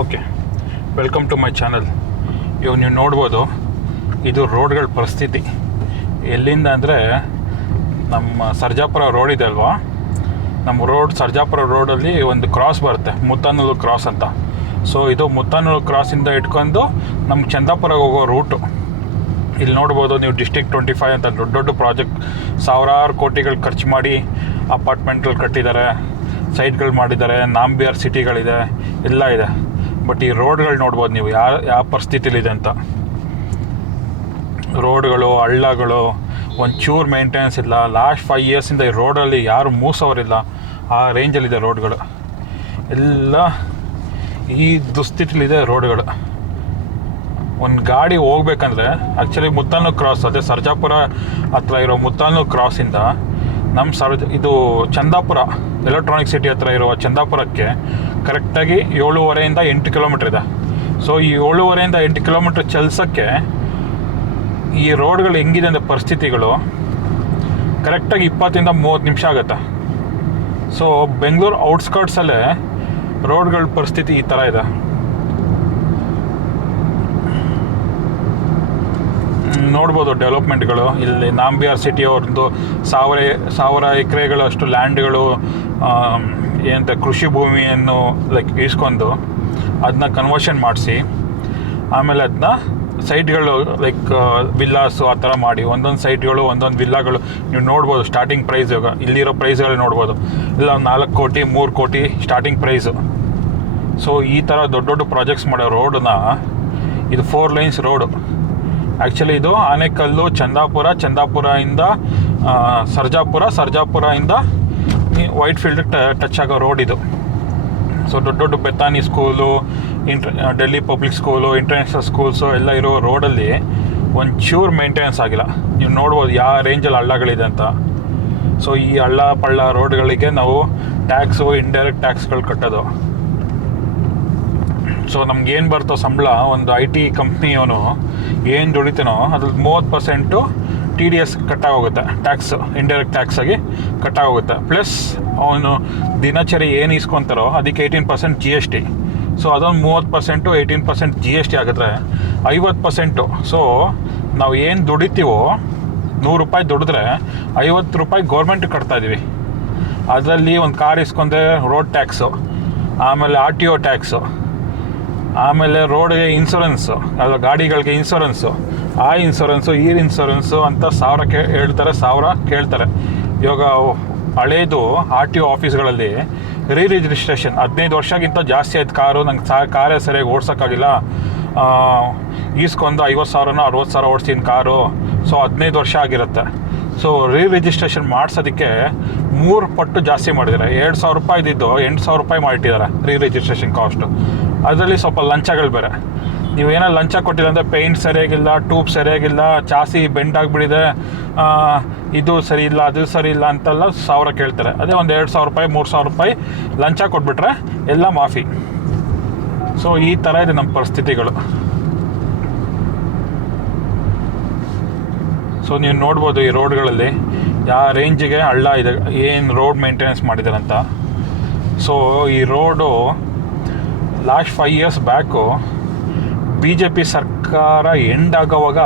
Okay, welcome to my channel. ಇವಾಗ ನೀವು ನೋಡ್ಬೋದು, ಇದು ರೋಡ್ಗಳ ಪರಿಸ್ಥಿತಿ ಎಲ್ಲಿಂದ ಅಂದರೆ ನಮ್ಮ ಸರ್ಜಾಪುರ ರೋಡ್ ಇದೆ ಅಲ್ವಾ, ನಮ್ಮ ಸರ್ಜಾಪುರ ರೋಡಲ್ಲಿ ಒಂದು ಕ್ರಾಸ್ ಬರುತ್ತೆ, ಮುತ್ತನೂರು ಕ್ರಾಸ್ ಅಂತ. ಸೊ ಇದು ಮುತ್ತನೂರು ಕ್ರಾಸಿಂದ ಇಟ್ಕೊಂಡು ನಮ್ಮ ಚಂದಾಪುರಕ್ಕೆ ಹೋಗೋ ರೂಟು. ಇಲ್ಲಿ ನೋಡ್ಬೋದು ನೀವು ಡಿಸ್ಟ್ರಿಕ್ಟ್ 25 ಅಂತ ದೊಡ್ಡ ದೊಡ್ಡ ಪ್ರಾಜೆಕ್ಟ್ ಸಾವಿರಾರು ಕೋಟಿಗಳು ಖರ್ಚು ಮಾಡಿ ಅಪಾರ್ಟ್ಮೆಂಟ್ಗಳು ಕಟ್ಟಿದ್ದಾರೆ, ಸೈಟ್ಗಳು ಮಾಡಿದ್ದಾರೆ, ನಾಂಬಿಯರ್ ಸಿಟಿಗಳಿದೆ, ಎಲ್ಲ ಇದೆ. ಬಟ್ ಈ ರೋಡ್ಗಳು ನೋಡ್ಬೋದು ನೀವು ಯಾವ ಪರಿಸ್ಥಿತಿಲಿದೆ ಅಂತ. ರೋಡ್ಗಳು, ಹಳ್ಳಗಳು ಒಂಚೂರು ಮೇಂಟೆನೆನ್ಸ್ ಇಲ್ಲ. ಲಾಸ್ಟ್ 5 ಇಯರ್ಸಿಂದ ಈ ರೋಡಲ್ಲಿ ಯಾರು ಮೂಸೋರಿಲ್ಲ, ಆ ರೇಂಜಲ್ಲಿದೆ ರೋಡ್ಗಳು ಎಲ್ಲ. ಈ ದುಸ್ಥಿತಿಲಿದೆ ರೋಡ್ಗಳು. ಒಂದು ಗಾಡಿ ಹೋಗ್ಬೇಕಂದ್ರೆ ಆ್ಯಕ್ಚುಲಿ ಮುತ್ತನೂರು ಕ್ರಾಸ್, ಅದೇ ಸರ್ಜಾಪುರ ಹತ್ರ ಇರೋ ಮುತ್ತನೂರು ಕ್ರಾಸಿಂದ ನಮ್ಮ ಇದು ಚಂದಾಪುರ ಎಲೆಕ್ಟ್ರಾನಿಕ್ ಸಿಟಿ ಹತ್ರ ಇರುವ ಚಂದಾಪುರಕ್ಕೆ ಕರೆಕ್ಟಾಗಿ 7.5 to 8 ಕಿಲೋಮೀಟ್ರ್ ಇದೆ. ಸೊ ಈ 7.5 to 8 ಕಿಲೋಮೀಟ್ರ್ ಚಲಿಸೋಕ್ಕೆ ಈ ರೋಡ್ಗಳು ಹೆಂಗಿದೆ ಅಂದರೆ ಪರಿಸ್ಥಿತಿಗಳು ಕರೆಕ್ಟಾಗಿ 20 to 30 ನಿಮಿಷ ಆಗುತ್ತೆ. ಸೊ ಬೆಂಗಳೂರು ಔಟ್ಸ್ಕರ್ಟ್ಸಲ್ಲೇ ರೋಡ್ಗಳ ಪರಿಸ್ಥಿತಿ ಈ ಥರ ಇದೆ. ನೋಡ್ಬೋದು ಡೆವಲಪ್ಮೆಂಟ್ಗಳು. ಇಲ್ಲಿ ನಾಂಬಿಯಾರ್ ಸಿಟಿ ಅವ್ರದ್ದು 1000 ಎಕರೆಗಳಷ್ಟು ಲ್ಯಾಂಡ್ಗಳು ಏನಂತ ಕೃಷಿ ಭೂಮಿಯನ್ನು ಈಸ್ಕೊಂಡು ಅದನ್ನ ಕನ್ವರ್ಷನ್ ಮಾಡಿಸಿ ಆಮೇಲೆ ಅದನ್ನ ಸೈಟ್ಗಳು ವಿಲ್ಲಾಸು ಆ ಥರ ಮಾಡಿ ಒಂದೊಂದು ಸೈಟ್ಗಳು ಒಂದೊಂದು ವಿಲ್ಲಾಗಳು ನೀವು ನೋಡ್ಬೋದು. ಸ್ಟಾರ್ಟಿಂಗ್ ಪ್ರೈಸ್ ಇವಾಗ ಇಲ್ಲಿರೋ ಪ್ರೈಸ್ಗಳು ನೋಡ್ಬೋದು, ಇಲ್ಲ 4 ಕೋಟಿ 3 ಕೋಟಿ ಸ್ಟಾರ್ಟಿಂಗ್ ಪ್ರೈಸು. ಸೊ ಈ ಥರ ದೊಡ್ಡ ದೊಡ್ಡ ಪ್ರಾಜೆಕ್ಟ್ಸ್ ಮಾಡೋ ರೋಡನ್ನ, ಇದು 4 lanes ರೋಡು. ಆ್ಯಕ್ಚುಲಿ ಇದು ಆನೇಕಲ್ಲು, ಚಂದಾಪುರದಿಂದ ಸರ್ಜಾಪುರದಿಂದ ವೈಟ್ ಫೀಲ್ಡ್ ಟಚ್ ಆಗೋ ರೋಡ್ ಇದು. ಸೊ ದೊಡ್ಡ ದೊಡ್ಡ Bethany school, Delhi public school, international schools ಎಲ್ಲ ಇರೋ ರೋಡಲ್ಲಿ ಒಂಚೂರು ಮೇಂಟೆನೆನ್ಸ್ ಆಗಿಲ್ಲ. ನೀವು ನೋಡ್ಬೋದು ಯಾವ ರೇಂಜಲ್ಲಿ ಹಳ್ಳಗಳಿದೆ ಅಂತ. ಸೊ ಈ ಹಳ್ಳ ಪಳ್ಳ ರೋಡ್ಗಳಿಗೆ ನಾವು ಟ್ಯಾಕ್ಸು, ಇಂಡೈರೆಕ್ಟ್ ಟ್ಯಾಕ್ಸ್ಗಳು ಕಟ್ಟೋದು. ಸೊ ನಮ್ಗೇನು ಬರ್ತೋ ಸಂಬಳ, ಒಂದು IT ಕಂಪ್ನಿಯವನು ಏನು ದುಡಿತಾನೋ ಅದ್ರಲ್ಲಿ 30% TDS ಕಟ್ಟಾಗೋಗುತ್ತೆ, ಟ್ಯಾಕ್ಸ್ ಇಂಡೈರೆಕ್ಟ್ ಟ್ಯಾಕ್ಸಾಗಿ ಕಟ್ಟಾಗೋಗುತ್ತೆ. ಪ್ಲಸ್ ಅವನು ದಿನಚರಿ ಏನು ಇಸ್ಕೊತಾರೋ ಅದಕ್ಕೆ 18% GST. ಸೊ ಅದೊಂದು 30%, 18% GST ಆಗಿದ್ರೆ 50%. ಸೊ ನಾವು ಏನು ದುಡಿತೀವೋ, 100 ರೂಪಾಯಿ ದುಡಿದ್ರೆ 50 ರೂಪಾಯಿ ಗೌರ್ಮೆಂಟ್ ಕಟ್ತಾಯಿದ್ದೀವಿ. ಅದರಲ್ಲಿ ಒಂದು ಕಾರ್ ಇಸ್ಕೊಂಡ್ರೆ ರೋಡ್ ಟ್ಯಾಕ್ಸು, ಆಮೇಲೆ RTO ಟ್ಯಾಕ್ಸು, ಆಮೇಲೆ ರೋಡ್ಗೆ ಇನ್ಶೂರೆನ್ಸು, ಅದು ಗಾಡಿಗಳಿಗೆ ಇನ್ಶೂರೆನ್ಸು, ಆ ಇನ್ಶೂರೆನ್ಸು, ಈ ಇನ್ಶೂರೆನ್ಸು ಅಂತ 1000 ಕೇಳ್ತಾರೆ. ಇವಾಗ ಹಳೇದು RTO ಆಫೀಸ್ಗಳಲ್ಲಿ ರಿಜಿಸ್ಟ್ರೇಷನ್ 15 ವರ್ಷಕ್ಕಿಂತ ಜಾಸ್ತಿ ಆಯ್ತು ಕಾರು, ನಂಗೆ ಕಾರೇ ಸರಿಯಾಗಿ ಓಡ್ಸೋಕ್ಕಾಗಿಲ್ಲ, ಈಸ್ಕೊಂಡು 50,000 60,000 ಓಡಿಸ್ತೀನಿ ಕಾರು. ಸೊ 15 ವರ್ಷ ಆಗಿರುತ್ತೆ. ಸೊ ರಿಜಿಸ್ಟ್ರೇಷನ್ ಮಾಡಿಸೋದಕ್ಕೆ 3 ಪಟ್ಟು ಜಾಸ್ತಿ ಮಾಡಿದ್ದಾರೆ. 2,000 ರೂಪಾಯಿ ಇದ್ದಿದ್ದು 8,000 ರೂಪಾಯಿ ಮಾಡಿಟ್ಟಿದ್ದಾರೆ ರಿಜಿಸ್ಟ್ರೇಷನ್ ಕಾಸ್ಟು. ಅದರಲ್ಲಿ ಸ್ವಲ್ಪ ಲಂಚಗಳು ಬೇರೆ. ನೀವೇನೋ ಲಂಚ ಕೊಟ್ಟಿಲ್ಲ ಅಂದರೆ ಪೇಂಟ್ ಸರಿಯಾಗಿಲ್ಲ, ಟ್ಯೂಬ್ ಸರಿಯಾಗಿಲ್ಲ, ಚಾಸಿ ಬೆಂಡ್ ಆಗಿಬಿಟ್ಟಿದೆ, ಇದು ಸರಿ ಇಲ್ಲ, ಅದು ಸರಿ ಇಲ್ಲ ಅಂತೆಲ್ಲ 1000 ಕೇಳ್ತಾರೆ. ಅದೇ ಒಂದು 2,000 ರೂಪಾಯಿ 3,000 ರೂಪಾಯಿ ಲಂಚ ಕೊಟ್ಬಿಟ್ರೆ ಎಲ್ಲ ಮಾಫಿ. ಸೊ ಈ ಥರ ಇದೆ ನಮ್ಮ ಪರಿಸ್ಥಿತಿಗಳು. ಸೊ ನೀವು ನೋಡ್ಬೋದು ಈ ರೋಡ್ಗಳಲ್ಲಿ ಯಾವ ರೇಂಜಿಗೆ ಹಳ್ಳ ಇದೆ, ಏನು ರೋಡ್ ಮೇಂಟೆನೆನ್ಸ್ ಮಾಡಿದ್ದಾರೆ ಅಂತ. ಸೊ ಈ road last 5 years back BJP ಸರ್ಕಾರ ಎಂಡ್ ಆಗೋವಾಗ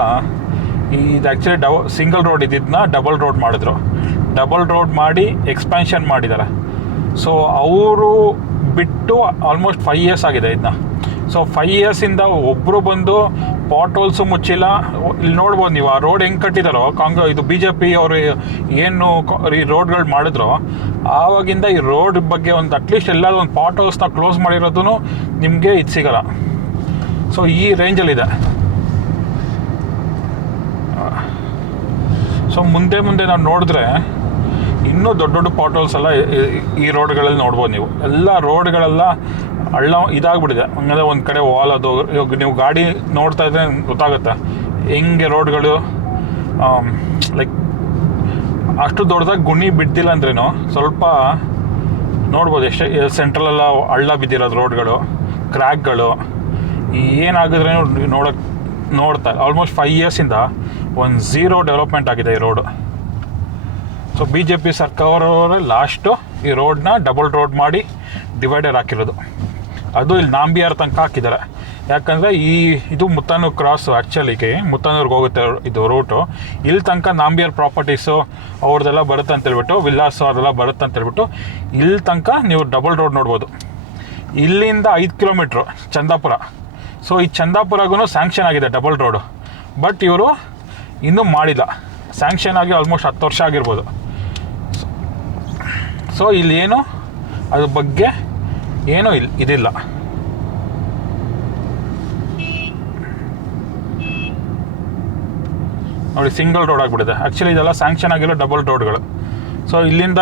ಇದು ಆ್ಯಕ್ಚುಲಿ ಸಿಂಗಲ್ ರೋಡ್ ಇದ್ದಿದ್ದನ್ನ ಡಬಲ್ ರೋಡ್ ಮಾಡಿದ್ರು. ಡಬಲ್ ರೋಡ್ ಮಾಡಿ ಎಕ್ಸ್ಪ್ಯಾನ್ಷನ್ ಮಾಡಿದ್ದಾರೆ. ಸೊ ಅವರು ಬಿಟ್ಟು ಆಲ್ಮೋಸ್ಟ್ 5 years ಆಗಿದೆ ಇದನ್ನ. ಸೊ 5 yearsಯಿಂದ ಒಬ್ಬರು ಬಂದು ಪಾಟ್ ಹೋಲ್ಸು ಮುಚ್ಚಿಲ್ಲ. ಇಲ್ಲಿ ನೋಡ್ಬೋದು ನೀವು ಆ ರೋಡ್ ಹೆಂಗೆ ಕಟ್ಟಿದಾರೋ, ಇದು BJP ಅವರು ಏನು ಈ ರೋಡ್ಗಳು ಮಾಡಿದ್ರು ಆವಾಗಿಂದ ಈ ರೋಡ್ ಬಗ್ಗೆ ಒಂದು ಅಟ್ಲೀಸ್ಟ್ ಎಲ್ಲಾದ್ರೂ ಒಂದು ಪಾಟ್ ಹೌಸ್ನ ಕ್ಲೋಸ್ ಮಾಡಿರೋದು ನಿಮಗೆ ಇದು ಸಿಗಲ್ಲ. ಸೊ ಈ ರೇಂಜಲ್ಲಿದೆ. ಸೊ ಮುಂದೆ ನಾವು ನೋಡಿದ್ರೆ ಇನ್ನೂ ದೊಡ್ಡ ದೊಡ್ಡ ಪಾಟ್ ಹೋಲ್ಸ್ ಎಲ್ಲ ಈ ರೋಡ್ಗಳಲ್ಲಿ ನೋಡ್ಬೋದು ನೀವು. ಎಲ್ಲ ರೋಡ್ಗಳೆಲ್ಲ ಹಳ್ಳ ಇದಾಗ್ಬಿಟ್ಟಿದೆ. ಹಂಗಂದ್ರೆ ಒಂದು ಕಡೆ ವಾಲ್ ಅದು. ಇವಾಗ ನೀವು ಗಾಡಿ ನೋಡ್ತಾ ಇದ್ರೆ ಗೊತ್ತಾಗುತ್ತೆ ಹೆಂಗೆ ರೋಡ್ಗಳು ಅಷ್ಟು ದೊಡ್ಡದಾಗಿ ಗುಣಿ ಬಿದ್ದಿಲ್ಲ ಅಂದ್ರೇನು ಸ್ವಲ್ಪ ನೋಡ್ಬೋದು. ಎಷ್ಟೇ ಸೆಂಟ್ರಲೆಲ್ಲ ಹಳ್ಳ ಬಿದ್ದಿರೋದು ರೋಡ್ಗಳು, ಕ್ರ್ಯಾಕ್ಗಳು ಏನಾಗಿದ್ರೇನು ನೋಡ್ತಾ ಆಲ್ಮೋಸ್ಟ್ 5 yearsಯಿಂದ ಒಂದು 0 ಡೆವಲಪ್ಮೆಂಟ್ ಆಗಿದೆ ಈ ರೋಡು. ಸೊ BJP ಸರ್ಕಾರ ಲಾಸ್ಟು ಈ ರೋಡ್ನ ಡಬಲ್ ರೋಡ್ ಮಾಡಿ ಡಿವೈಡರ್ ಹಾಕಿರೋದು. ಅದು ಇಲ್ಲಿ ನಾಂಬಿಯಾರ್ ತನಕ ಹಾಕಿದ್ದಾರೆ. ಯಾಕಂದರೆ ಇದು ಮುತ್ತನೂರು ಕ್ರಾಸು, ಆ್ಯಕ್ಚುಲಿಗೆ ಮುತ್ತನೂರಿಗೆ ಹೋಗುತ್ತೆ ಇದು ರೂಟು. ಇಲ್ಲಿ ತನಕ ನಾಂಬಿಯಾರ್ ಪ್ರಾಪರ್ಟೀಸು ಅವ್ರದ್ದೆಲ್ಲ ಬರುತ್ತೆ ಅಂತೇಳ್ಬಿಟ್ಟು, ವಿಲ್ಲಾಸು ಅದೆಲ್ಲ ಬರುತ್ತೆ ಅಂತೇಳ್ಬಿಟ್ಟು ಇಲ್ಲಿ ತನಕ ನೀವು ಡಬಲ್ ರೋಡ್ ನೋಡ್ಬೋದು. ಇಲ್ಲಿಂದ 5 ಕಿಲೋಮೀಟ್ರು ಚಂದಾಪುರ. ಸೊ ಈ ಚಂದಾಪುರಗೂ ಸ್ಯಾಂಕ್ಷನ್ ಆಗಿದೆ ಡಬಲ್ ರೋಡು, ಬಟ್ ಇವರು ಇನ್ನೂ ಮಾಡಿಲ್ಲ. ಸ್ಯಾಂಕ್ಷನ್ ಆಗಿ ಆಲ್ಮೋಸ್ಟ್ 10 ವರ್ಷ ಆಗಿರ್ಬೋದು. ಸೊ ಇಲ್ಲಿ ಏನು ಅದ್ರ ಬಗ್ಗೆ ಏನೂ ಇದಿಲ್ಲ. ನೋಡಿ, ಸಿಂಗಲ್ ರೋಡ್ ಆಗಿಬಿಟ್ಟಿದೆ. ಆ್ಯಕ್ಚುಲಿ ಇದೆಲ್ಲ ಸ್ಯಾಂಕ್ಷನ್ ಆಗಿರೋ ಡಬಲ್ ರೋಡ್ಗಳು. ಸೊ ಇಲ್ಲಿಂದ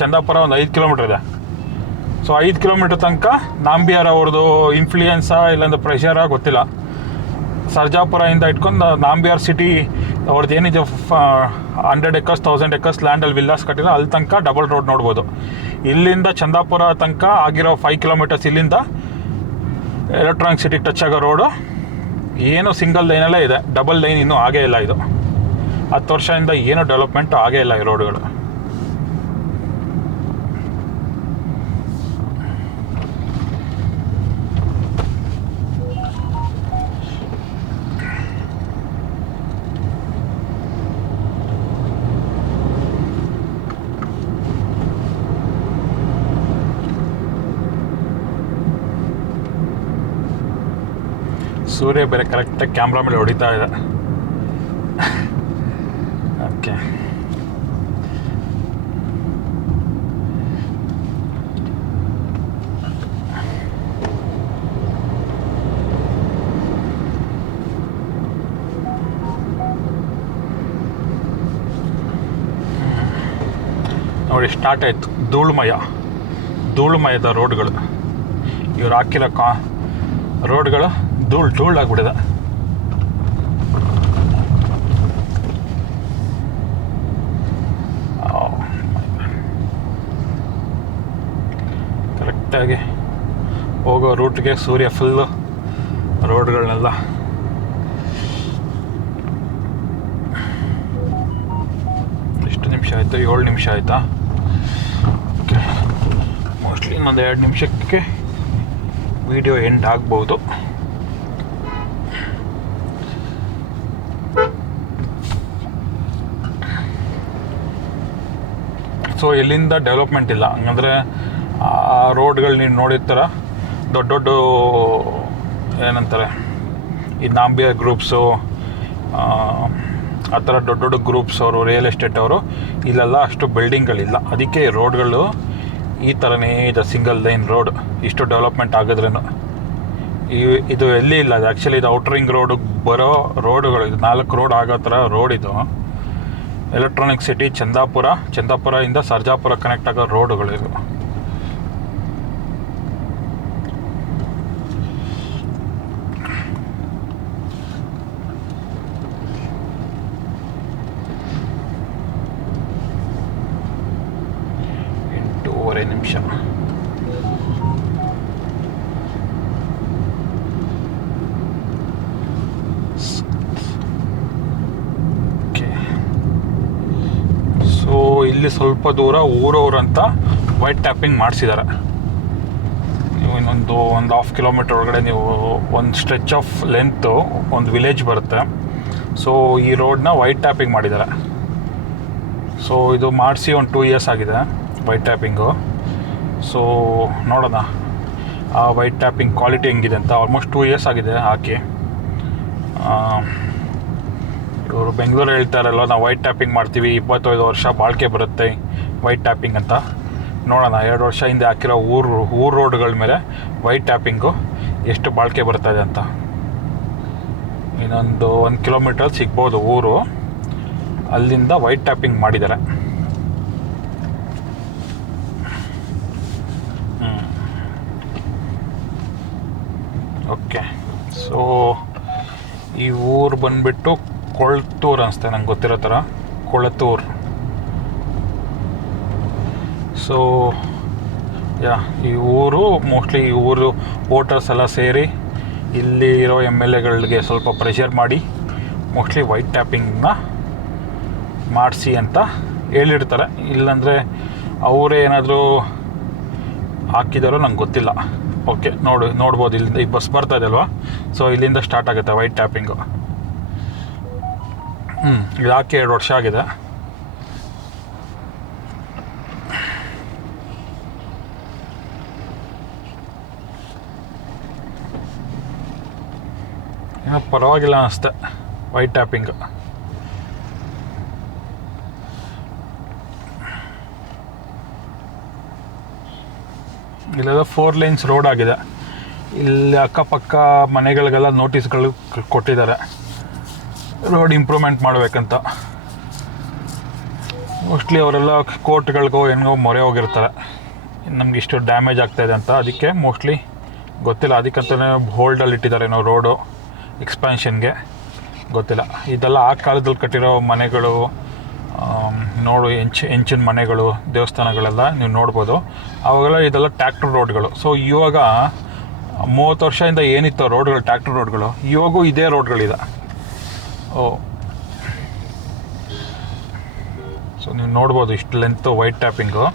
ಚಂದಾಪುರ ಒಂದು 5 ಕಿಲೋಮೀಟ್ರ್ ಇದೆ. ಸೊ 5 ಕಿಲೋಮೀಟ್ರ್ ತನಕ ನಾಂಬಿಯಾರ್ ಅವ್ರದ್ದು ಇನ್ಫ್ಲೂಯೆನ್ಸಾ ಇಲ್ಲಾಂದ್ರೆ ಪ್ರೆಷರಾ ಗೊತ್ತಿಲ್ಲ. ಸರ್ಜಾಪುರದಿಂದ ಇಟ್ಕೊಂಡು ನಾಂಬಿಯಾರ್ ಸಿಟಿ ಅವ್ರದ್ದು ಏನಿದೆ 100 acres 1000 acres ಲ್ಯಾಂಡಲ್ಲಿ ವಿಲ್ಲಾಸ್ ಕಟ್ಟಿರೋ ಅಲ್ಲಿ ತನಕ ಡಬಲ್ ರೋಡ್ ನೋಡ್ಬೋದು. ಇಲ್ಲಿಂದ ಚಂದಾಪುರ ತನಕ ಆಗಿರೋ 5 ಕಿಲೋಮೀಟರ್ಸ್ ಇಲ್ಲಿಂದ ಎಲೆಕ್ಟ್ರಾನಿಕ್ ಸಿಟಿಗೆ ಟಚ್ ಆಗೋ ರೋಡು ಏನು ಸಿಂಗಲ್ ಲೈನಲ್ಲೇ ಇದೆ, ಡಬಲ್ ಲೈನ್ ಇನ್ನೂ ಆಗೇ ಇಲ್ಲ. ಇದು 10 ವರ್ಷದಿಂದ ಏನೂ ಡೆವಲಪ್ಮೆಂಟು ಆಗೇ ಇಲ್ಲ ಈ ರೋಡ್ಗಳು. ಸೂರ್ಯ ಬೇರೆ ಕರೆಕ್ಟಾಗಿ ಕ್ಯಾಮ್ರಾ ಮೇಲೆ ಹೊಡಿತಾ ಇದೆ. ಓಕೆ, ನೋಡಿ ಸ್ಟಾರ್ಟ್ ಆಯಿತು. ಧೂಳುಮಯದ ರೋಡ್ಗಳು. ಇವ್ರು ಹಾಕಿರೋ ರೋಡ್ಗಳು ಧೂಳಾಗ್ಬಿಟ್ಟಿದೆ. ಕರೆಕ್ಟಾಗಿ ಹೋಗೋ ರೂಟ್ಗೆ ಸೂರ್ಯ ಫುಲ್ಲು ರೋಡ್ಗಳನ್ನೆಲ್ಲ ಎಷ್ಟು ನಿಮಿಷ ಆಯಿತು? 7 ನಿಮಿಷ ಆಯಿತಾ? ಓಕೆ, ಮೋಸ್ಟ್ಲಿ ಇನ್ನೊಂದು 2 ನಿಮಿಷಕ್ಕೆ ವಿಡಿಯೋ ಎಂಡ್ ಆಗ್ಬೋದು. ಸೊ ಎಲ್ಲಿಂದ ಡೆವಲಪ್ಮೆಂಟ್ ಇಲ್ಲ. ಹಂಗಂದರೆ ಆ ರೋಡ್ಗಳು ನೀವು ನೋಡಿರ್ತಾರ, ದೊಡ್ಡ ಏನಂತಾರೆ ಈ ನಾಂಬಿಯಾರ್ ಗ್ರೂಪ್ಸು, ಆ ಥರ ದೊಡ್ಡ ಗ್ರೂಪ್ಸ್ ಅವರು, ರಿಯಲ್ ಎಸ್ಟೇಟ್ ಅವರು, ಇಲ್ಲೆಲ್ಲ ಅಷ್ಟು ಬಿಲ್ಡಿಂಗ್ಗಳಿಲ್ಲ. ಅದಕ್ಕೆ ರೋಡ್ಗಳು ಈ ಥರನೇ ಇದೆ, ಸಿಂಗಲ್ ಲೈನ್ ರೋಡ್. ಇಷ್ಟು ಡೆವಲಪ್ಮೆಂಟ್ ಆಗಿದ್ರೂ ಇದು ಎಲ್ಲಿ ಇಲ್ಲ. ಅದು ಆ್ಯಕ್ಚುಲಿ ಇದು ಔಟ್ರಿಂಗ್ ರೋಡಿಗೆ ಬರೋ ರೋಡುಗಳು. ಇದು 4 ರೋಡ್ ಆಗೋ ಥರ ರೋಡ್ ಇದು. ಎಲೆಕ್ಟ್ರಾನಿಕ್ ಸಿಟಿ ಚಂದಾಪುರದಿಂದ ಸರ್ಜಾಪುರ ಕನೆಕ್ಟ್ ಆಗೋ ರೋಡುಗಳು ಇದು. ಎಂಟೂವರೆ ನಿಮಿಷ. ಇಲ್ಲಿ ಸ್ವಲ್ಪ ದೂರ ಊರವ್ರಂತ ವೈಟ್ ಟ್ಯಾಪಿಂಗ್ ಮಾಡಿಸಿದ್ದಾರೆ. ನೀವು ಇನ್ನೊಂದು 1.5 ಕಿಲೋಮೀಟರ್ ಒಳಗಡೆ ನೀವು ಒಂದು ಸ್ಟ್ರೆಚ್ ಆಫ್ ಲೆಂತು ಒಂದು ವಿಲೇಜ್ ಬರುತ್ತೆ. ಸೊ ಈ ರೋಡ್ನ ವೈಟ್ ಟ್ಯಾಪಿಂಗ್ ಮಾಡಿದ್ದಾರೆ. ಸೊ ಇದು ಮಾಡಿಸಿ ಒಂದು 2 years ಆಗಿದೆ ವೈಟ್ ಟ್ಯಾಪಿಂಗು. ಸೊ ನೋಡೋಣ ಆ ವೈಟ್ ಟ್ಯಾಪಿಂಗ್ ಕ್ವಾಲಿಟಿ ಹೆಂಗಿದೆ ಅಂತ. ಆಲ್ಮೋಸ್ಟ್ 2 years ಆಗಿದೆ ಹಾಕಿ. ಇವರು ಬೆಂಗಳೂರು ಹೇಳ್ತಾರಲ್ಲ, ನಾವು ವೈಟ್ ಟ್ಯಾಪಿಂಗ್ ಮಾಡ್ತೀವಿ, 25 ವರ್ಷ ಬಾಳಿಕೆ ಬರುತ್ತೆ ವೈಟ್ ಟ್ಯಾಪಿಂಗ್ ಅಂತ. ನೋಡೋಣ 2 ವರ್ಷ ಹಿಂದೆ ಹಾಕಿರೋ ಊರು ರೋಡ್ಗಳ ಮೇಲೆ ವೈಟ್ ಟ್ಯಾಪಿಂಗು ಎಷ್ಟು ಬಾಳಿಕೆ ಬರ್ತಾಯಿದೆ ಅಂತ. ಇನ್ನೊಂದು 1 ಕಿಲೋಮೀಟರ್ ಸಿಗ್ಬೋದು ಊರು, ಅಲ್ಲಿಂದ ವೈಟ್ ಟ್ಯಾಪಿಂಗ್ ಮಾಡಿದ್ದಾರೆ. ಓಕೆ, ಸೊ ಈ ಊರು ಬಂದುಬಿಟ್ಟು ಕೊಳತ್ತೂರು ಅನಿಸುತ್ತೆ ನಂಗೆ ಗೊತ್ತಿರೋ ಥರ, ಕೊಳತ್ತೂರು. ಸೊ ಈ ಊರು ಮೋಸ್ಟ್ಲಿ ಈ ಊರು ವೋಟರ್ಸ್ ಎಲ್ಲ ಸೇರಿ ಇಲ್ಲಿ ಇರೋ MLAಗಳಿಗೆ ಸ್ವಲ್ಪ ಪ್ರೆಷರ್ ಮಾಡಿ ಮೋಸ್ಟ್ಲಿ ವೈಟ್ ಟ್ಯಾಪಿಂಗ್ನ ಮಾಡಿಸಿ ಅಂತ ಹೇಳಿರ್ತಾರೆ. ಇಲ್ಲಾಂದರೆ ಅವರೇ ಏನಾದರೂ ಹಾಕಿದಾರೋ ನಂಗೆ ಗೊತ್ತಿಲ್ಲ. ಓಕೆ ನೋಡ್ಬೋದು ಇಲ್ಲಿಂದ ಈ ಬಸ್ ಬರ್ತಾ ಇದೆ ಅಲ್ವಾ, ಸೊ ಇಲ್ಲಿಂದ ಸ್ಟಾರ್ಟ್ ಆಗುತ್ತೆ ವೈಟ್ ಟ್ಯಾಪಿಂಗು. ಇದು ಹಾಕಿ 2 ವರ್ಷ ಆಗಿದೆ. ಏನೋ ಪರವಾಗಿಲ್ಲ ಅನಿಸುತ್ತೆ ವೈಟ್ ಟ್ಯಾಪಿಂಗ್. ಇಲ್ಲೆಲ್ಲ 4 lanes ರೋಡ್ ಆಗಿದೆ. ಇಲ್ಲಿ ಅಕ್ಕಪಕ್ಕ ಮನೆಗಳಿಗೆಲ್ಲ ನೋಟಿಸ್ಗಳು ಕೊಟ್ಟಿದ್ದಾರೆ ರೋಡ್ ಇಂಪ್ರೂವ್ಮೆಂಟ್ ಮಾಡಬೇಕಂತ. ಮೋಸ್ಟ್ಲಿ ಅವರೆಲ್ಲ ಕೋರ್ಟ್ಗಳಿಗೋ ಹೆಂಗೋ ಮೊರೆ ಹೋಗಿರ್ತಾರೆ, ನಮ್ಗೆ ಇಷ್ಟು ಡ್ಯಾಮೇಜ್ ಆಗ್ತಾಯಿದೆ ಅಂತ. ಅದಕ್ಕೆ ಮೋಸ್ಟ್ಲಿ ಗೊತ್ತಿಲ್ಲ, ಅದಕ್ಕಂತಲೇ ಹೋಲ್ಡಲ್ಲಿ ಇಟ್ಟಿದ್ದಾರೆ ನಾವು ರೋಡು ಎಕ್ಸ್ಪ್ಯಾನ್ಷನ್ಗೆ, ಗೊತ್ತಿಲ್ಲ. ಇದೆಲ್ಲ ಆ ಕಾಲದಲ್ಲಿ ಕಟ್ಟಿರೋ ಮನೆಗಳು, ನೋಡು ಹೆಂಚಿನ ಮನೆಗಳು, ದೇವಸ್ಥಾನಗಳೆಲ್ಲ ನೀವು ನೋಡ್ಬೋದು. ಅವಾಗೆಲ್ಲ ಇದೆಲ್ಲ ಟ್ಯಾಕ್ಟರ್ ರೋಡ್ಗಳು. ಸೊ ಇವಾಗ 30 ವರ್ಷದಿಂದ ಏನಿತ್ತು ರೋಡ್ಗಳು, ಟ್ಯಾಕ್ಟರ್ ರೋಡ್ಗಳು, ಇವಾಗೂ ಇದೇ ರೋಡ್ಗಳಿದೆ. ಸೊ ನೀವು ನೋಡ್ಬೋದು ಇಷ್ಟು ಲೆಂತು ವೈಟ್ ಟ್ಯಾಪಿಂಗು.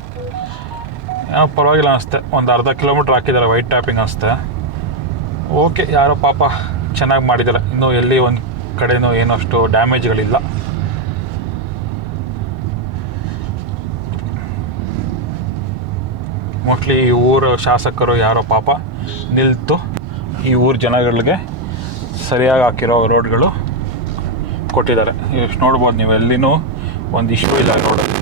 ಏನೋ ಪರವಾಗಿಲ್ಲ ಅನಿಸುತ್ತೆ, ಒಂದು ಅರ್ಧ ಕಿಲೋಮೀಟ್ರ್ ಹಾಕಿದ್ದಾರೆ ವೈಟ್ ಟ್ಯಾಪಿಂಗ್ ಅನಿಸುತ್ತೆ. ಓಕೆ, ಯಾರೋ ಪಾಪ ಚೆನ್ನಾಗಿ ಮಾಡಿದ್ದಾರೆ, ಇನ್ನೂ ಎಲ್ಲಿ ಒಂದು ಕಡೆನೂ ಏನೋ ಅಷ್ಟು ಡ್ಯಾಮೇಜ್ಗಳಿಲ್ಲ. ಮೋಸ್ಟ್ಲಿ ಈ ಊರ ಶಾಸಕರು ಯಾರೋ ಪಾಪ ನಿಲ್ತು ಈ ಊರ ಜನಗಳಿಗೆ ಸರಿಯಾಗಿ ಹಾಕಿರೋ ರೋಡ್ಗಳು ಕೊಟ್ಟಿದ್ದಾರೆ. ಇಷ್ಟು ನೋಡ್ಬೋದು ನೀವು, ಎಲ್ಲಿನೂ ಒಂದು ಇಶ್ಯೂ ಇಲ್ಲ ರೋಡಲ್ಲಿ.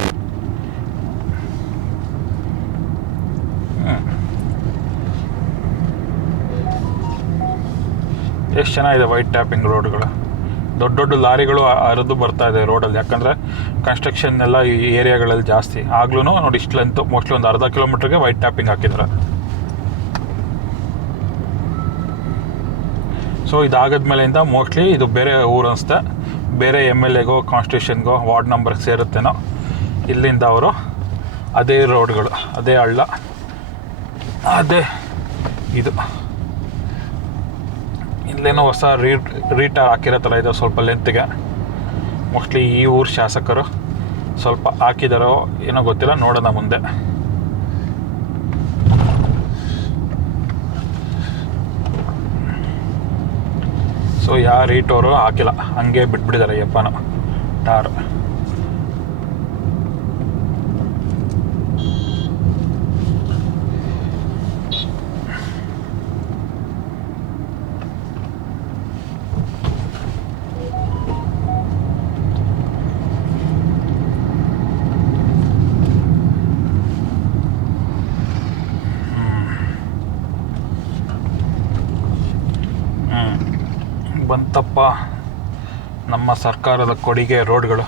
ಎಷ್ಟು ಚೆನ್ನಾಗಿದೆ ವೈಟ್ ಟ್ಯಾಪಿಂಗ್ ರೋಡ್ಗಳು. ದೊಡ್ಡ ದೊಡ್ಡ ಲಾರಿಗಳು ಹರಿದು ಬರ್ತಾ ಇದೆ ರೋಡಲ್ಲಿ, ಯಾಕಂದರೆ ಕನ್ಸ್ಟ್ರಕ್ಷನ್ ಎಲ್ಲ ಈ ಏರಿಯಾಗಳಲ್ಲಿ ಜಾಸ್ತಿ. ಆಗ್ಲೂ ನೋಡಿ ಇಷ್ಟು ಲೆಂತು, ಮೋಸ್ಟ್ಲಿ ಒಂದು ಅರ್ಧ ಕಿಲೋಮೀಟ್ರಿಗೆ ವೈಟ್ ಟ್ಯಾಪಿಂಗ್ ಹಾಕಿದ್ದಾರೆ. ಸೊ ಇದಾಗದ್ಮೇಲೆಯಿಂದ ಮೋಸ್ಟ್ಲಿ ಇದು ಬೇರೆ ಊರು ಅನಿಸುತ್ತೆ, ಬೇರೆ MLAಗೋ ಕಾನ್ಸ್ಟಿಟ್ಯೂಷನ್ಗೋ ವಾರ್ಡ್ ನಂಬರ್ಗೆ ಸೇರುತ್ತೇನೋ. ಇಲ್ಲಿಂದ ಅವರು ಅದೇ ರೋಡ್ಗಳು, ಅದೇ ಹಳ್ಳ, ಅದೇ ಇದು. ಇಲ್ಲೇನೋ ಹೊಸ ರೀಟಾರ್ ಹಾಕಿರೋ ಥರ ಇದೆ ಸ್ವಲ್ಪ ಲೆಂತ್ಗೆ. ಮೋಸ್ಟ್ಲಿ ಈ ಊರು ಶಾಸಕರು ಸ್ವಲ್ಪ ಹಾಕಿದಾರೋ ಏನೋ ಗೊತ್ತಿಲ್ಲ, ನೋಡೋಣ ಮುಂದೆ. ಸೊ ಯಾವ ರೀಟೋರು ಹಾಕಿಲ್ಲ, ಹಂಗೆ ಬಿಟ್ಬಿಟ್ಟಿದ್ದಾರೆ ಯಪ್ಪನ ಟಾರ್. ಬಂತಪ್ಪ ನಮ್ಮ ಸರ್ಕಾರದ ಕೊಡುಗೆ ರೋಡ್ಗಳು.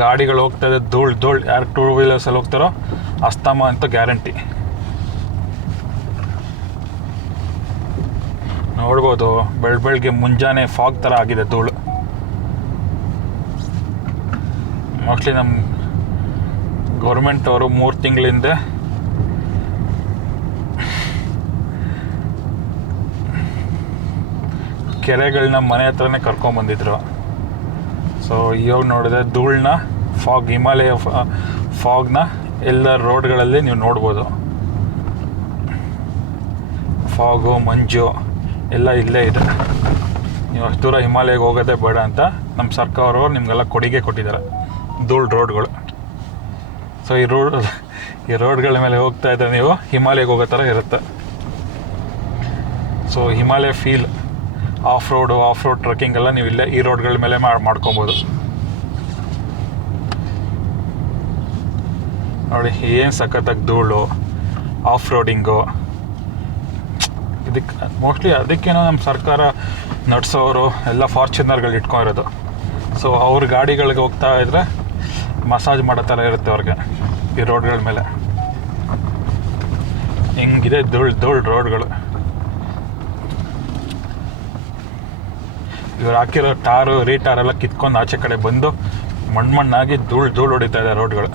ಗಾಡಿಗಳು ಹೋಗ್ತಾಯಿದೆ ಧೂಳು. ಯಾರು 2 ವೀಲರ್ಸಲ್ಲಿ ಹೋಗ್ತಾರೋ ಅಸ್ತಮ ಅಂತ ಗ್ಯಾರಂಟಿ. ನೋಡ್ಬೋದು ಬೆಳಗ್ಗೆ ಮುಂಜಾನೆ ಫಾಗ್ ಥರ ಆಗಿದೆ ಧೂಳು. ಮೋಸ್ಟ್ಲಿ ನಮ್ಮ ಗೌರ್ಮೆಂಟ್ ಅವರು 3 ತಿಂಗಳಿಂದ ಕೆರೆಗಳನ್ನ ಮನೆ ಹತ್ರನೇ ಕರ್ಕೊಂಬಂದಿದ್ರು. ಸೊ ಇವಾಗ ನೋಡಿದ್ರೆ ಧೂಳನ್ನ, ಹಿಮಾಲಯ ಫಾಗ್ನ ಎಲ್ಲ ರೋಡ್ಗಳಲ್ಲಿ ನೀವು ನೋಡ್ಬೋದು. ಫಾಗು, ಮಂಜು ಎಲ್ಲ ಇಲ್ಲೇ ಇದೆ. ನೀವು ಅಷ್ಟು ದೂರ ಹಿಮಾಲಯಕ್ಕೆ ಹೋಗೋದೇ ಬೇಡ ಅಂತ ನಮ್ಮ ಸರ್ಕಾರವರು ನಿಮಗೆಲ್ಲ ಕೊಡುಗೆ ಕೊಟ್ಟಿದ್ದಾರೆ, ಧೂಳು ರೋಡ್ಗಳು. ಸೊ ಈ ರೋಡ್ಗಳ ಮೇಲೆ ಹೋಗ್ತಾ ಇದ್ದರೆ ನೀವು ಹಿಮಾಲಯಕ್ಕೆ ಹೋಗೋ ಥರ ಇರುತ್ತೆ. So Himalaya feel, of road trekking ಎಲ್ಲ ನೀವು ಇಲ್ಲೇ ಈ ರೋಡ್ಗಳ ಮೇಲೆ ಮಾಡ್ಕೊಬೋದು. ನೋಡಿ ಏನು ಸಖತ್ತಾಗಿ ಧೂಳು, ಆಫ್ ರೋಡಿಂಗು. ಇದಕ್ಕೆ ಮೋಸ್ಟ್ಲಿ ಅದಕ್ಕೇನೋ ನಮ್ಮ ಸರ್ಕಾರ ನಡೆಸೋರು ಎಲ್ಲ ಫಾರ್ಚುನರ್ಗಳು ಇಟ್ಕೊಂಡಿರೋದು. ಸೊ ಅವ್ರ ಗಾಡಿಗಳಿಗೆ ಹೋಗ್ತಾ ಇದ್ರೆ ಮಸಾಜ್ ಮಾಡೋ ಥರ ಇರುತ್ತೆ ಅವ್ರಿಗೆ ಈ ರೋಡ್ಗಳ ಮೇಲೆ. ಹಿಂಗಿದೆ ಧೂಳು ರೋಡ್ಗಳು. ಇವ್ರು ಹಾಕಿರೋ ರೀಟಾರ್ ಎಲ್ಲ ಕಿತ್ಕೊಂಡು ಆಚೆ ಕಡೆ ಬಂದು ಮಣ್ಣಾಗಿ ಧೂಳು ಹೊಡಿತಾ ಇದೆ ರೋಡ್ಗಳು.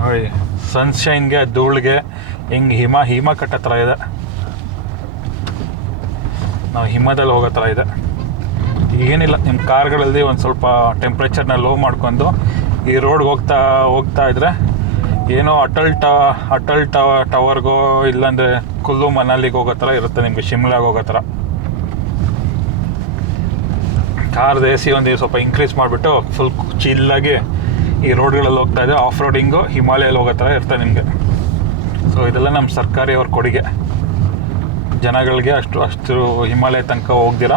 ನೋಡಿ ಸನ್ಶೈನ್ಗೆ ಧೂಳಿಗೆ ಹಿಂಗೆ ಹಿಮ ಕಟ್ಟೋ ಥರ ಇದೆ. ನಾವು ಹಿಮದಲ್ಲಿ ಹೋಗೋ ಥರ ಇದೆ. ಏನಿಲ್ಲ, ನಿಮ್ಮ ಕಾರ್ಗಳಲ್ಲಿ ಒಂದು ಸ್ವಲ್ಪ ಟೆಂಪ್ರೇಚರ್ನ ಲೋ ಮಾಡ್ಕೊಂಡು ಈ ರೋಡ್ಗೆ ಹೋಗ್ತಾ ಇದ್ರೆ ಏನೋ ಅಟಲ್ ಟವರ್ಗೋ ಇಲ್ಲಾಂದರೆ ಕುಲ್ಲು ಮನಾಲಿಗೆ ಹೋಗೋ ಥರ ಇರುತ್ತೆ ನಿಮಗೆ, ಶಿಮ್ಲಾಗೆ ಹೋಗೋ ಥರ. ಕಾರ್ದು AC ಒಂದು ಸ್ವಲ್ಪ ಇನ್ಕ್ರೀಸ್ ಮಾಡಿಬಿಟ್ಟು ಫುಲ್ ಚಿಲ್ಲಾಗಿ ಈ ರೋಡ್ಗಳಲ್ಲಿ ಹೋಗ್ತಾ ಇದೆ. ಆಫ್ ರೋಡಿಂಗು ಹಿಮಾಲಯಲ್ಲಿ ಹೋಗೋ ಥರ ಇರ್ತದೆ ನಿಮಗೆ. ಸೊ ಇದೆಲ್ಲ ನಮ್ಮ ಸರ್ಕಾರಿಯವ್ರ ಕೊಡುಗೆ ಜನಗಳಿಗೆ. ಅಷ್ಟು ಹಿಮಾಲಯ ತನಕ ಹೋಗ್ದಿರ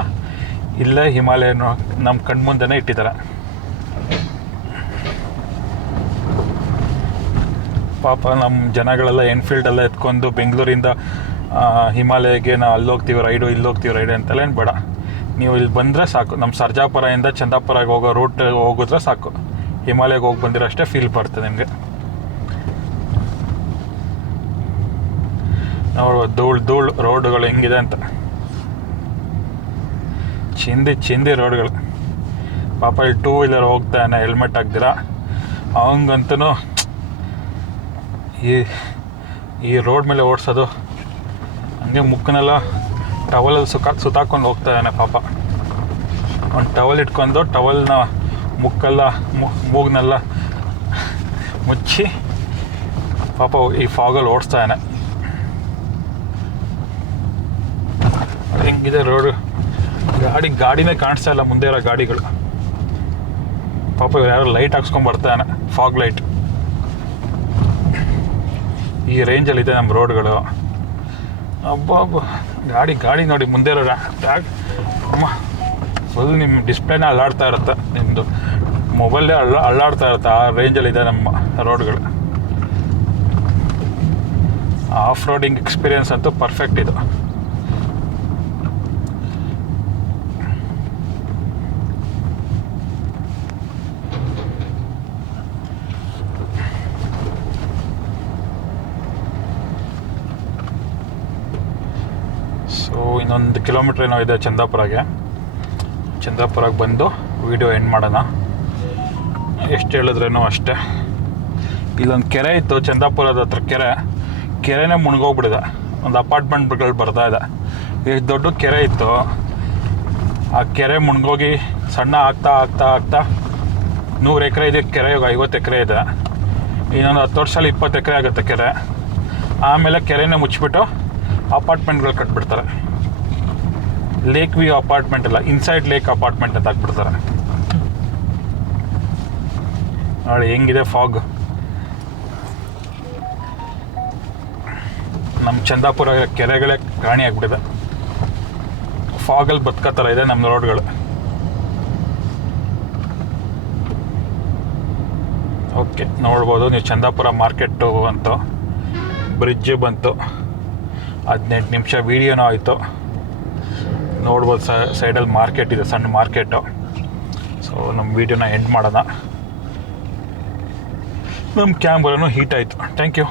ಇಲ್ಲೇ ಹಿಮಾಲಯ ನಮ್ಮ ಕಣ್ಮುಂದೆನೇ ಇಟ್ಟಿದ್ದಾರೆ. ಪಾಪ ನಮ್ಮ ಜನಗಳೆಲ್ಲ ಎನ್ಫೀಲ್ಡೆಲ್ಲ ಎತ್ಕೊಂಡು ಬೆಂಗಳೂರಿಂದ ಹಿಮಾಲಯಗೆ ನಾವು ಅಲ್ಲಿ ಹೋಗ್ತೀವಿ ರೈಡು, ಇಲ್ಲಿ ಹೋಗ್ತೀವಿ ರೈಡು ಅಂತೆಲ್ಲ ಏನು ಬೇಡ. ನೀವು ಇಲ್ಲಿ ಬಂದರೆ ಸಾಕು. ನಮ್ಮ ಸರ್ಜಾಪುರದಿಂದ ಚಂದಾಪುರಗೆ ಹೋಗೋ ರೂಟ್ ಹೋಗಿದ್ರೆ ಸಾಕು, ಹಿಮಾಲಯಕ್ಕೆ ಹೋಗಿ ಬಂದಿರೋ ಅಷ್ಟೇ ಫೀಲ್ ಬರ್ತದೆ ನಿಮಗೆ. ನೋಡುವ ಧೂಳು ರೋಡುಗಳು ಹೆಂಗಿದೆ ಅಂತ, ಚಿಂದಿ ರೋಡ್ಗಳು. ಪಾಪ ಇಲ್ಲಿ 2 ವೀಲರ್ ಹೋಗ್ತಾನೆ ಹೆಲ್ಮೆಟ್ ಹಾಕ್ದಿರ ಅವಂಗಂತೂ ಈ ರೋಡ್ ಮೇಲೆ ಓಡಿಸೋದು ಹಂಗೆ ಮುಕ್ಕನೆಲ್ಲ ಟವಲಲ್ಲಿ ಸುತ್ತಾಕೊಂಡು ಹೋಗ್ತಾ ಇದ್ದಾನೆ ಪಾಪ. ಒಂದು ಟವಲ್ ಇಟ್ಕೊಂಡು ಟವಲ್ನ ಮುಕ್ಕೆಲ್ಲ ಮೂಗ್ನೆಲ್ಲ ಮುಚ್ಚಿ ಪಾಪ ಈ ಫಾಗಲ್ಲಿ ಓಡಿಸ್ತಾ ಇದ್ದಾನೆ. ಹೆಂಗಿದೆ ರೋಡು, ಗಾಡಿನೇ ಕಾಣಿಸ್ತಾ ಇಲ್ಲ ಮುಂದೆ ಇರೋ ಗಾಡಿಗಳು. ಪಾಪ ಇವ್ರು ಯಾರು ಲೈಟ್ ಹಾಕ್ಸ್ಕೊಂಡು ಬರ್ತಾನೆ, ಫಾಗ್ ಲೈಟ್. ಈ ರೇಂಜಲ್ಲಿದೆ ನಮ್ಮ ರೋಡ್ಗಳು. ಅಬ್ಬ ಗಾಡಿ ನೋಡಿ ಮುಂದೆ ಇರೋ ಅಮ್ಮ ಫುಲ್ ನಿಮ್ಮ ಡಿಸ್ಪ್ಲೇನ ಅಲ್ಲಾಡ್ತಾ ಇರುತ್ತೆ, ನಿಮ್ಮದು ಮೊಬೈಲೇ ಅಲ್ಲಾಡ್ತಾ ಇರುತ್ತೆ. ಆ ರೇಂಜಲ್ಲಿದೆ ನಮ್ಮ ರೋಡ್ಗಳು. ಆಫ್ ರೋಡಿಂಗ್ ಎಕ್ಸ್ಪೀರಿಯನ್ಸ್ ಅಂತೂ ಪರ್ಫೆಕ್ಟ್ ಇದು. ಸೊ ಇನ್ನೊಂದು ಕಿಲೋಮೀಟ್ರ್ ಏನೋ ಇದೆ ಚಂದಾಪುರಗೆ ಬಂದು ವಿಡಿಯೋ ಎಂಡ್ ಮಾಡೋಣ. ಎಷ್ಟು ಹೇಳಿದ್ರೇನೋ ಅಷ್ಟೇ. ಇಲ್ಲೊಂದು ಕೆರೆ ಇತ್ತು ಚಂದಾಪುರದ ಹತ್ರ, ಕೆರೆನೇ ಮುಳುಗೋಗ್ಬಿಡಿದೆ. ಒಂದು ಅಪಾರ್ಟ್ಮೆಂಟ್ಗಳು ಬರ್ತಾ ಇದೆ. ಎಷ್ಟು ದೊಡ್ಡ ಕೆರೆ ಇತ್ತು, ಆ ಕೆರೆ ಮುಳುಗೋಗಿ ಸಣ್ಣ ಆಗ್ತಾ 100 ಎಕರೆ ಇದೆ ಕೆರೆ, ಇವಾಗ 50 ಎಕರೆ ಇದೆ. ಇನ್ನೊಂದು 10 ವರ್ಷದಲ್ಲಿ 20 ಎಕರೆ ಆಗುತ್ತೆ ಕೆರೆ. ಆಮೇಲೆ ಕೆರೆನೇ ಮುಚ್ಚಿಬಿಟ್ಟು ಅಪಾರ್ಟ್ಮೆಂಟ್ಗಳು ಕಟ್ಬಿಡ್ತಾರೆ. ಲೇಕ್ ವ್ಯೂ ಅಪಾರ್ಟ್ಮೆಂಟ್ ಇಲ್ಲ, ಇನ್ಸೈಡ್ ಲೇಕ್ ಅಪಾರ್ಟ್ಮೆಂಟ್ ಅಂತ ಹಾಕ್ಬಿಡ್ತಾರೆ. ನೋಡಿ ಹೆಂಗಿದೆ ಫಾಗ್. ನಮ್ಮ ಚಂದಾಪುರ ಕೆರೆಗಳೇ ಕಾಣಿ ಆಗ್ಬಿಟ್ಟಿದೆ. ಫಾಗಲ್ಲಿ ಬದುಕೋ ಥರ ಇದೆ ನಮ್ಮ ರೋಡ್ಗಳು. ಓಕೆ, ನೋಡ್ಬೋದು ನೀವು. ಚಂದಾಪುರ ಮಾರ್ಕೆಟು ಬಂತು, ಬ್ರಿಡ್ಜ್ ಬಂತು, 15 ನಿಮಿಷ ವೀಡಿಯೋನೂ ಆಯಿತು. ನೋಡ್ಬೋದು ಸೈಡಲ್ಲಿ ಮಾರ್ಕೆಟ್ ಇದೆ, ಸಣ್ಣ ಮಾರ್ಕೆಟು. ಸೊ ನಮ್ಮ ವೀಡಿಯೋನ ಎಂಡ್ ಮಾಡೋಣ. ನಮ್ಮ ಕ್ಯಾಮ್ರಾನು ಹೀಟ್ ಆಯಿತು. Thank you.